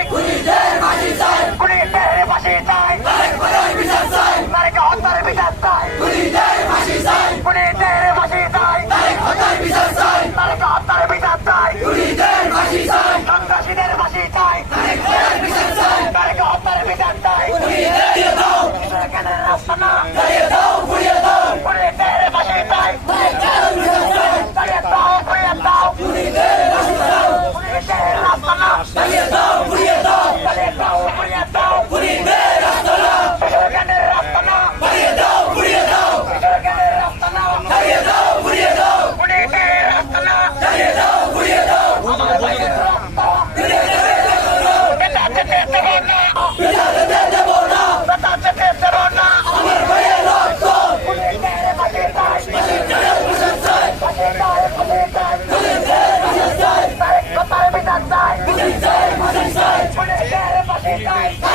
চাই। পুলিশের ফাঁসি চাই। পুলিশের ফাঁসি চাই তারেক বিচার চাই তারেককে হত্যার বিচার চাই। পুলিশের ফাঁসি চাই। পুলিশের ফাঁসি চাই তারেক হত্যার বিচার চাই। তারেককে হত্যার বিচার চাই পুলিশের ফাঁসি চাই সন্ত্রাসীদের ফাঁসি চাই। তারেক হত্যার বিচার চাই। তারেককে হত্যার বিচার চাই পুলিশের দাও কেন রাস্তা না। দাঁড়িয়ে দাও পুলিশ দাও পুলিশের ফাঁসি চাই। তারেক হত্যার বিচার চাই দাঁড়িয়ে দাও পুলিশ দাও পুলিশের ফাঁসি দাও পুলিশের রাস্তা না। দাঁড়িয়ে দাও Midnight